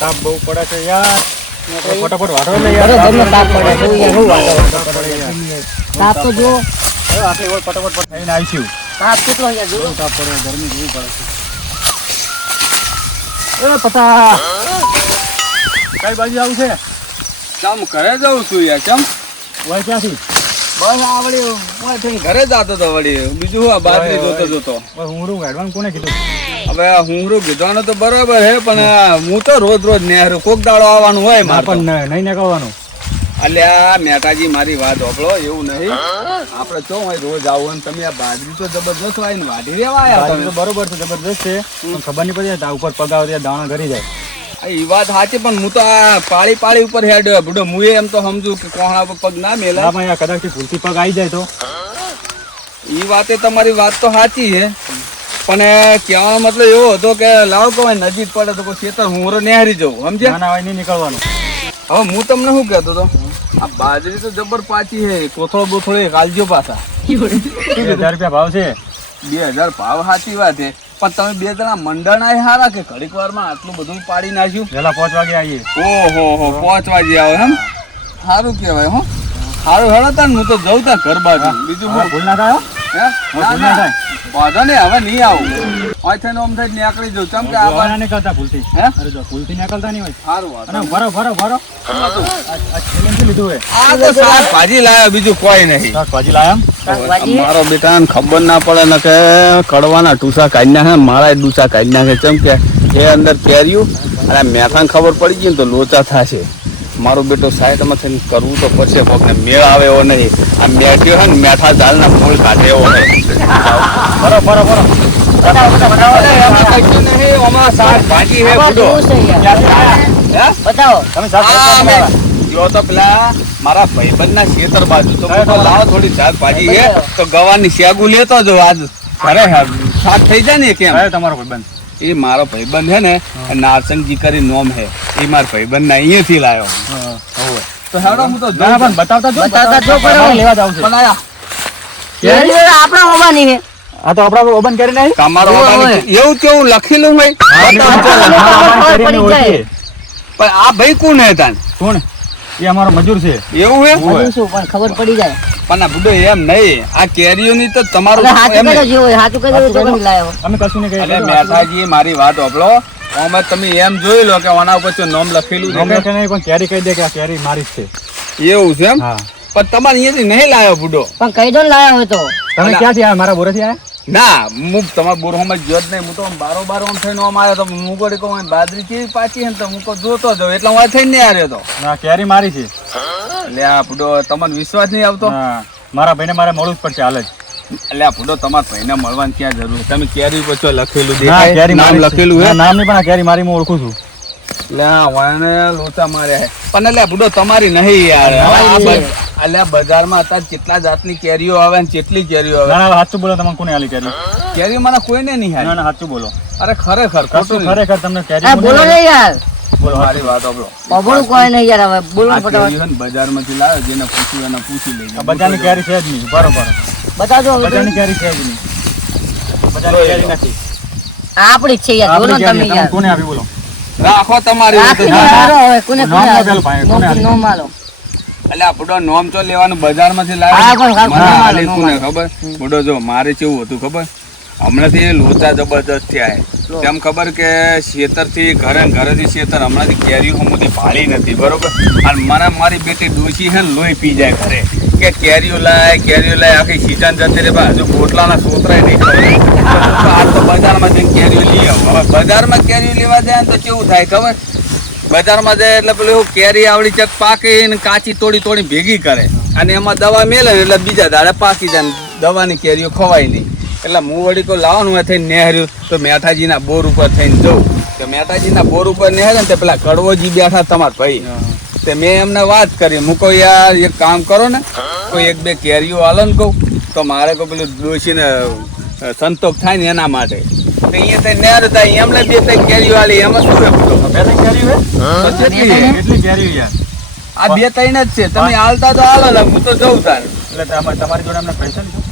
તાપ બહુ પડે છે યાર. ફટાફટ વાટો લે અરે યાર. ગમે તાપ પડે છે યાર, હું વાંધો? તાપ તો જો હવે આપણે એવો ફટાફટ થઈને આવીશું. તાપ કેટલો યાર જો. બહુ તાપ પડે, ગરમી જેવું પડે છે. એ પતા કઈ બાજુ આવું છે? કામ ઘરે જઉં છું યાર. કેમ? ઓય ક્યાંથી? બસ આવડી ઘરે જતો તો વળી બીજું હું આ બાજરી જોતો ઓય હું એડવાન્સ કોને કીધું? હવે હુંરું કીધવાનું તો બરાબર હે પણ હું તો રોજ નેહરું કોક દાડો આવવાનું હોય ના મારે પણ નહીં નીકળવાનું. અલ્યા મહેતાજી મારી વાત હોભળો એવું નહીં આપણે ચો હોય રોજ આવું અને તમે આ બાજરી તો જબરદસ્ત વાય ને વાઢી રેવા આવ્યા બાજરી તમે તો બરોબર છે, જબરદસ્ત છે, પણ ખબર નહીં પડી તા ઉપર પગ આવે ત્યાં દાણા ઘરી જાય. એ વાત સાચી પણ હું તો આ પાળી ઉપર હેડ બુડો હું એમ તો સમજુ કે કોહણા ઉપર પગ ના મેલા ના પણ યાર કદાચ ભૂલથી પગ આવી જાય તો? એ વાતે તમારી વાત તો સાચી છે પણ કહેવાનો મતલબ એવો હતો કે લાવો કોઈ નજીક પડે તો કોઈ ખેતર હું નેહરી જવું સમજ્યા. ના ના હોય નહીં નીકળવાનું. હવે હું તમને શું કહેતો હતો આ બાજરી તો જબર પાછી છે કોથળો બોથળો એક આલજો પાછા. 2000 રૂપિયા ભાવ છે. 2000 ભાવ સાચી વાત છે પણ તમે બે જણા મંડળના હારા કે ઘડીક વારમાં આટલું બધું પાડી નાખ્યું. વહેલા 5 વાગે આવીએ. ઓહો 5 વાગે આવે એમ સારું કહેવાય હો. સારું હેડો તા હું તો જઉં તા ઘર બાજુ બીજું હા, ભૂલ ના થાય હો. હે? ના, ભૂલ ના ના. થાય. વાંધો નહીં હવે નહીં આવું અહીં થઈને આમ થઈને નીકળી જવું કેમ કે આ ભૂલ ના નીકળતા ભૂલથી. હે? અરે જો ભૂલથી નીકળતા નહીં હોય. સારું વાત અને ભરો આ છેલ્લેથી લીધું હોય. આ તો શાકભાજી લાવ્યો બીજું કોઈ નહીં. શાકભાજી લાયા એમ? શાકભાજી મારો બેટા ખબર ના પડે ને કે કડવાના ટૂસા કાઢી નાખે મારા ડૂસા કાઢી નાખે કેમ કે એ અંદર પહેર્યું અને મેથાને ખબર પડી ગઈ ને તો લોચા થશે. મારો બેટો સાઈડમાં થઈને કરવું તો પડશે કોકને મેળ આવે એવો નહીં. આ મેઠ્યો છે ને મેઠા ઝાડના મૂળ કાઢે એવો નહીં. ભરો અરે એમાં કશું નહીં, આમાં શાકભાજી હે આમાં બુડો. શું છે યાર? ક્યાંથી લાયા? હે? બતાવો. તમે આ શાકભાજી અમે લાયા? ગયો તો પેલા મારા ભાઈબંધના ખેતર બાજુ તો મેં કીધું લાવો થોડી શાકભાજી છે તો ગવાની શેગુ લેતો જો આજ ઘરે શાક થઈ જાય ને કેમ. કયો તમારો ભાઈબંધ? એ મારો ભાઈબંધ છે ને નારસંગજી કરી નોમ હે એ મારા ભાઈબંધ ના અહીંયાથી લાયો. તો હેડો હું તો ના પણ બતાવતા જો કરો. લેવા જાવ છે. પણ આયા કેરી આપણા હોવાની છે. આ તો આપડા ઓબન કરીને આવી. તમારો ઓય, ઓર્ડર ઓય. એવું કેવું લખેલું હોય પણ આ ભાઈ કોણ હે તાન કોણ? એ અમારો મજૂર છે. એવું હે હજુ શું પણ ખબર પડી જાય. પણ આ બુડો એમ નહીં આ કેરીઓની તો તમારું એટલે હાચું એમ કહેજો નહીં. જે હોય, હાચું કહેજો તો નહીં લાયો. અમે કશું નહીં અરે કહીએ. મેઠાજી મારી વાત હોભળો આમાં તમે એમ જોઈ લો કે આના ઉપર જો નામ લખેલું છે નોકર કે નહીં પણ કેરી કહી દે કે આ કેરી મારી જ છે. એવું છે એમ હા. પણ તમારે અહીંયાથી નહીં લાયો બુડો. પણ કહી દો ને લાયા હોય તો. તમે અલા. ક્યાંથી આવ્યા? મારા બોરેથી આવ્યા? ના હું તમારા બોરહોમાં જ નહીં હું તો બારોબાર આમ થઈને આમ આવ્યો તો હું કોડી કહું બાજરી કેવી પાછી હે ને તો હું કહું જોતો જાઉં એટલે હું આ થઈને નહીં આવ્યો તો. ના, કેરી મારી છે. એટલે આ બુડો તમને વિશ્વાસ નહીં આવતો. હા. મારા ભાઈને મારે મળવું જ પડશે હાલ જ. એટલે આ બુડો તમારા ભાઈને મળવાની ક્યાં જરૂર છે? તમે કેરી ઉપર જો લખેલું ના, દેખાય કેરી નામ મારી જ છે. લખેલું હે ના, નામ નહીં પણ આ કેરી મારી હું ઓળખું છું. એટલે આ વાયને લોચા માર્યા હે પણ એટલે આ બુડો તમારી નહીં યાર તમારી છે. એટલે આ બજારમાં અત્યારે કેટલા જાતની કેરીઓ આવે ને કેટલી કેરીઓ આવે ના ના, સાચું બોલો. તમે કોને આલી કેરી? કેરી મને કોઈને નહીં ના હારી. ના, સાચું બોલો. અરે ખરેખર ખોટું કશું નહીં. ખરેખર તમને કેરી હા, બોલો ને યાર. બોલો. મારી વાત સાંભળો. બબડું કોઈ નહીં યાર હવે. બોલો આ ને ફટાફટ. કેરીઓ છે ને બજારમાંથી લાવ્યો જેને પૂછ્યું એને પૂછી લેજો. આ બજારની કેરી છે જ નહીં. બરોબર. બતાવજો હવે બજારની તો. કેરી છે જ નહીં. બજારની કેરી નથી. આ આપણી જ છે યાર. બોલો આપણી ને કેરી. તમે તમે યાર. કોને આપી બોલો? રાખો તમારી રીતે. રાખીને હારો હવે. કોને નામ કોને આપેલું ભાઈ, કોને હાલો? આપેલું? નોમ હાલો. એટલે આ બુડો નોમ તો લેવાનું બજારમાંથી હા, લાવ્યો પણ મને નોમ હાલી હાલો, શું ને નોમ ખબર બુડો જો મારે કેવું હતું ખબર હમણાંથી લોચા જબરદસ્ત થયા છે. કેમ ખબર કે ખેતરથી ઘરેથી ખેતર હમણાંથી કેરીઓ હમણાંથી ભાળી નથી બરોબર અને મને મારી બેટી ડોશી છે ને લોહી પી જાય ઘરે કે કેરીઓ લાય આખી સીઝન જતી રહે પણ હજુ પોટલાના સોતરાય નહીં ખબર આ તો બજારમાં જઈને કેરીઓ લઈ આવો. હવે બજારમાં કેરીઓ લેવા જાય ને તો કેવું થાય ખબર બજારમાં જાય એટલે પેલું એવું કેરી આવડી ચક પાકીને કાચી તોડી ભેગી કરે અને એમાં દવા મેલે ને એટલે બીજા દાડે પાકી જાય ને દવાની કેરીઓ ખવાય નહીં. એટલે હું વળી કોઈ લાવવાનું હોય થઈને નેહર્યું તો મેઠાજીના બોર ઉપર થઈને જઉં તો મેઠાજીના બોર ઉપર નેહરે ને તે પેલા કડવોજી બેઠા તમારા ભાઈ તે મેં એમને વાત કરી હું કહું યાર એક કામ કરો ને કોઈ 1-2 કેરીઓ હાલો ને કહું તો મારે કોઈ પેલું ડોશીને સંતોષ થાય ને એના માટે તો અહીંયા થઈને નેહર થાય એમને 2-3 કેરીઓ હાલી એમાં શું હે બધું? બે ત્રણ કેરી હે? તો કેટલી હે? કેટલી કેરી યાર? આ 2-3 જ છે તમે હાલતા તો હાલો ને હું તો જઉં તાર એટલે તમારી જોડે અમને પૈસા નહીં?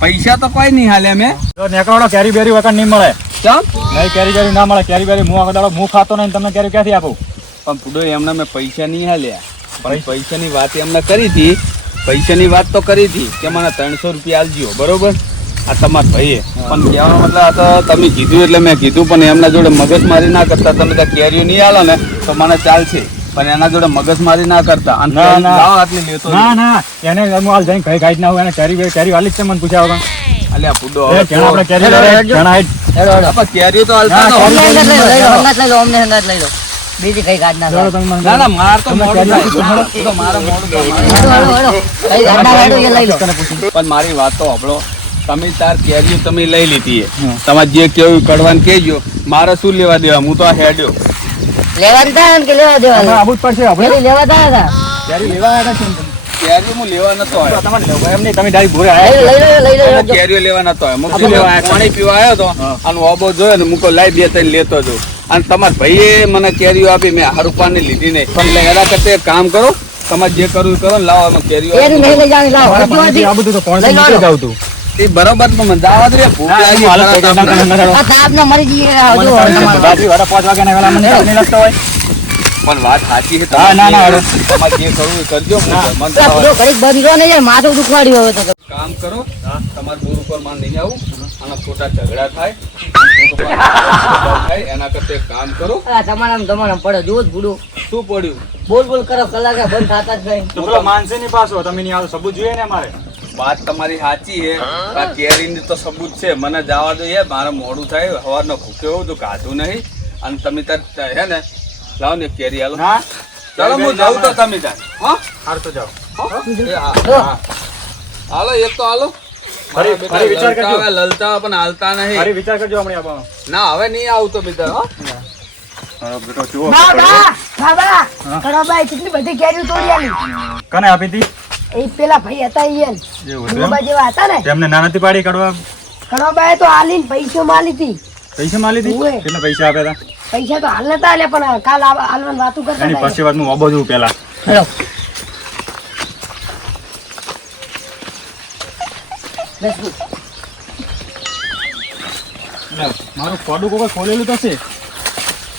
પૈસા તો કોઈ નહીં હાલે મેં જો નેકળો કેરી બેરી વગર નહીં મળે. ચમ નહીં કેરી બેરી ના મળે. કેરી બેરી હું આખો દાડો હું ખાતો નહીં ને તમને કેરી ક્યાંથી આપું? પણ પુડો એમને મેં પૈસા નહીં હાલ્યા, પણ પૈસાની વાત એમને કરી હતી. પૈસાની વાત તો કરી હતી કે મને 300 રૂપિયા આલજો, બરોબર. આ તમારા ભાઈએ પણ કહેવાનો મતલબ આ તો તમે કીધું એટલે મેં કીધું, પણ એમના જોડે મગજમારી ના કરતા. તમે ત્યાં કેરીઓ નહીં આલો ને તો મને ચાલશે, પણ એના જોડે મગજમારી ના કરતા. અને લાવો આટલી લેતો ના એને હું હાલ જઈને કઈ ગાઈડ ના હોય એને કેરી વાલી જ છે મને પૂછ્યા વગર. અલ્યા પુડો આપણે કેરી કેરીઓ તો હાલતા તો લઈ લો બીજી કઈ ગાડ ના ના ના માર તો મોડું થાય. તો મારે મોડું લઈ લો. પણ મારી વાત તો સાંભળો. તમે તાર કેરીઓ તમે લઈ લીધી, તમારે જે કેવું કડવાનું કહેજો. મારે શું લેવા દેવા, હું તો આ હેડ્યો. લેવા દીધા ને કે લેવા દેવા આવું જ પડશે આપણે લેવા હતા કેરી લેવા આવ્યા હતા. કેરીઓ હું લેવા નતો આવ્યો. તમારે લેવા એમ નહીં, તમે ડાયરેક્ટ ભૂરે આવ્યા. લઈ લો કેરીઓ લેવા નતો આવ્યો. હું લેવા આવ્યો, પાણી પીવા આવ્યો તો અને ઓબો જોયો ને મૂકો લાઈ 2-3 લેતો જો. અને તમારા ભાઈએ મને કેરીઓ આપી, મેં હારું પાણી લીધી નહીં. પણ એના કરતા એક કામ કરો, તમારે જે કરવું કરો ને લાવો. એમાં કેરીઓ આ બધું તો પોણી નીકળી જ આવતું. એ બરોબર તો મને દાવા દે. ભૂખ લાગી મરી જઈએ રાત્રે 5 વાગ્યાના વેલા મને નહીં લાગતો હોય. પણ વાત સાચી છે. ના, તમારે જે કરવું એ કરજો. ઘડીક બંધ રહો ને માથું દુખવાડ્યું હવે તો કામ કરો, તમારે બોર ઉપર માં નહીં આવું અને ખોટા ઝઘડા થાય. એના કરતા એક કામ કરો. તમારા પડે જો જ ભૂડું શું પડ્યું? બોલ કરો કલાકે બંધ થતા જ નહીં. તો પેલો માનસે નહીં પાછો, તમે નહીં આવો સબૂત જોઈએ ને અમારે. વાત તમારી સાચી છે. આ કેરીની તો સબૂત છે. મને જવા દો યાર, મારે મોડું થાય. સવારનો ભૂખ્યો હોઉં તો કાઢું નહીં. અને તમે તાર હે ને લાવો ને કેરી હાલો. ના ચાલો હું જાઉં તો તમે તાર. હા હાર તો જાઓ. હાલો એક તો હાલો. ફરી વિચાર કરજો. લલતા પણ હાલતા નહીં. ફરી વિચાર કરજો હમણાં આપવાનો. ના હવે નહીં આવું તો બીજા. હા બેટો જુઓ. કડોબાઈ કેટલી બધી કેરીઓ તોડી આલી. કને આપી હતી? એ પેલા ભાઈ હતા ઈયન એવું જેવા હતા ને તેમને ના નથી પાડી કાઢવા. કડોબાઈ તો આલીને પૈસો માલી હતી. પૈસા માલી હતી? કેટલા પૈસા આપ્યા હતા? પૈસા તો હાલ નતા આલે પણ કાલ આલવાની વાતું કરતા એની પછી વાત હું ઓબો જોઉં પેલા. હેલો મારું ફોડું કોઈ ખોલેલું તો છે.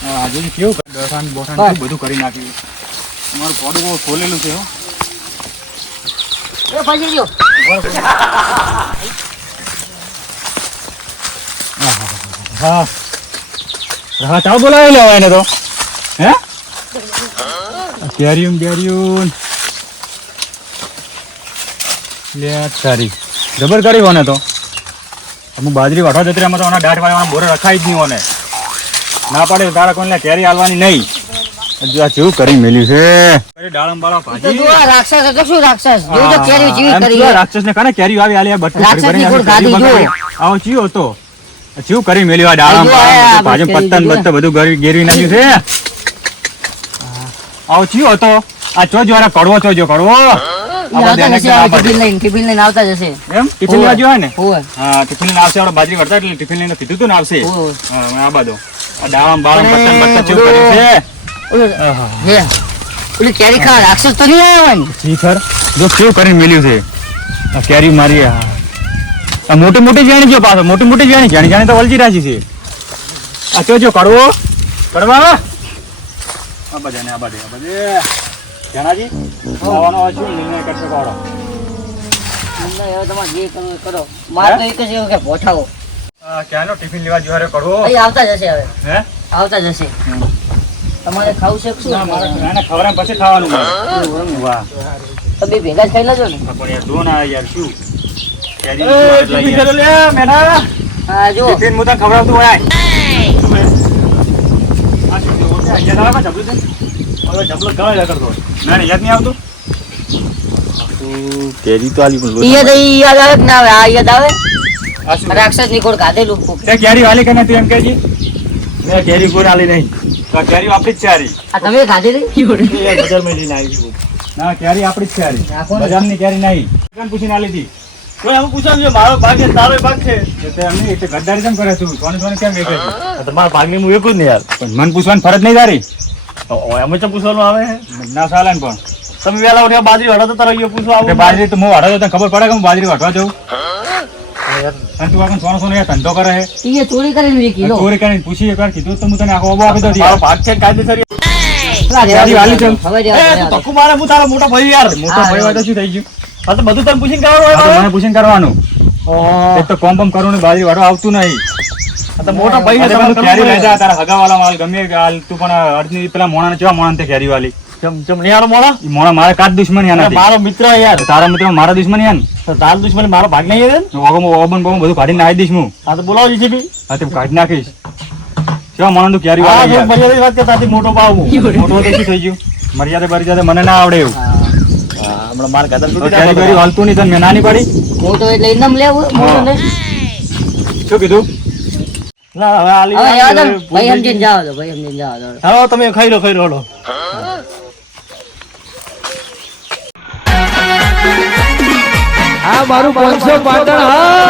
હા હજુ કેવું દસાન બોસાન બધું કરી નાખ્યું. મારું ફોડું કોઈ ખોલેલું છે. એ ફસી ગયો. હા હા ચાવ બોલાવી લેવા એને તો. હે કેરીયું લે સારી જબર કરી હોને તો. હું બાજરી વાઢવા જતી એમાં તો દાઢ વાળા બોરે રખાઈ જ નહીં હોને. ના પાડે તારા કોઈને કેરી આલવાની નહીં. જેવું કરી મેલ્યું છે ડાળમ બાળા ભાજી. રાક્ષસ હતો શું રાક્ષસ? જો તો કેરી જીવી કરી. રાક્ષસ ને કાને કેરી આવી આલી બટ રાક્ષસની ગોળ ગાડી જો. આવો ચિયો હતો. ચિયું કરી મેલ્યું આ ડાળમ બાળા ભાજી પત્તન બત્ત બધું ગેરવી નાખ્યું છે. આવો ચિયો હતો. આ ચો જો કડવો ચો જો કડવો. ટિફિન લઈને આવતા જશે. એમ ટિફિન લેવા જોયા ને? હોય હા ટિફિન લઈને આવશે. આપણે બાજરી વળતા એટલે ટિફિન લઈને કીધું તું ને આવશે. હા આ બાદો આ ડાળમ બાળમ પત્તન બત્ત ચેવું કર્યું છે. ઓલી કેરી ખા રાક્ષસ તો નહીં આવ્યો ને? જી સર જો કેવું કરીને મેલ્યું છે આ કેરી મારી. આ મોટી મોટી જાણી જો પાછો મોટી મોટી જાણી જાણી જાણી તો વલજી રાજી છે. આ ચો જો કડવો કડવા આ બધાને આ બધે જણાજી આવવાનો હોય શું નિર્ણય કરશો કોડો. હવે તમારે જે કરવું એ કરો. મારે તો એક જ એવું કે પોઠાવો. ક્યાંનો ટિફિન લેવા જો કડવો અહીં આવતા જશે. હવે હે આવતા જશે. તમારે ખાવું છે શું? ના ખવડાવ પછી ખાવાનું મળે. વાહ તો બે ભેગા જ ખાઈ લેજો ને. પણ યાર દો ના યાર શું હા જો ટિફિન હું તને ખવડાવતું હોય. આ શું છે? ઓછા યાદ આવે જબલું છે હવે જબલો ગળે કરતો. ના યાદ નહીં આવતું. કેરી તો આલી પણ યાદ આવે કે ના આવે? આ યાદ આવે. આ શું રાક્ષસ ની કોડ કાઢેલું. તે કેરી વાલી કે નથી એમ કહેજી. મેં કેરી કોઈ આલી નહીં. તો કેરી આપણી જ છે હારી. આ તમે ખાધેલી? બજારમાં જઈને આવી છું. ના કેરી આપણી જ છે હારી. બજારની કેરી નહીં. કોણ પૂછીને આલી હતી? કોઈ એમ પૂછવાનું છે મારો ભાગ છે તારો ભાગ છે. તે એમ નહીં એટલે ગદ્દારી કેમ કરે તું? સોને સોને કેમ વેચે છે? તમારા ભાગની હું એકું જ નહીં યાર. પણ મન પૂછવાની ફરજ નહીં તારી. અમે તો પૂછવાનું આવે ના ચાલે ને. પણ તમે વેલા ઉઠ્યા બાજરી વાળો તો તારો પૂછવા આવું. બાજરી તો હું વાળો તો તને ખબર પડે કે હું બાજરી વાટવા જાઉં. અને તું આગળ સોનો સોનો ધંધો કરે છે. એ ચોરી કરીને વેચી લો. ચોરી કરીને પૂછી એકવાર કીધું તો હું તને આખો ઓબો આપી દઉં. મારો ભાગ છે કાયદેસર. ના, કેરી વાલી છે. હવે એ રહેવા તું દો. ધક્કો મારે હું તારો મોટો ભાઈ યાર મોટો ભાઈ હોય તો શું થઈ ગયું? હા તો બધું તને પૂછીને કરવાનું હોય આ તો મારે? મને પૂછીને કરવાનું. ઓહો. એક તો કોમ બમ કરવું ને બાજરી વાળો આવતું નહીં. આ તો મોટો ભાઈ આ તો તમારે પેલું કેરી કરવું લેતા પડે. તારા હગાવાલા માલ ગમે તે હાલ તું પણ અર્જુન પેલા મોણાને કેવા મોણાને તે કેરી વાલી. ચમ નિહાળો મોળો? ઈ મોણા મારે કાટ દુશ્મની અરે આનાથી. મારો મિત્ર યાર. તારા મિત્ર મારા દુશ્મની આન. તો તાર દુશ્મન મારો ભાગ નહીં આવે ને? ઓબન બોબન બધું કાઢીને આવી દઈશ હું. હા તો બોલાવો જીસીબી. હા તે કાઢી નાખીશ. કેવા મોણાને તું કેરી હા વાળી જો યાર. મર્યાદિત વાત કરતા હતી, મોટો ભાવ હું. મોટો તો શું થઈ ગયું? મર્યાદા બરિયાદા મને ના આવડે એવું. હા, હમણાં માર ગદર તો તૂટી કેરી જાય. બેરી હાલતું નહીં તને મેં નાની પાડી. મોટો એટલે ઇનામ લેવું મોટો હા. નહીં. શું કીધું? ના હવે આલી હવે રહેવા દો. હવે ભાઈ સમજીને જાઓ તો ભાઈ સમજીને જાઓ તો. હાલો તમે ખાઈ લો હાલો. આ મારું 500 પાટણ હા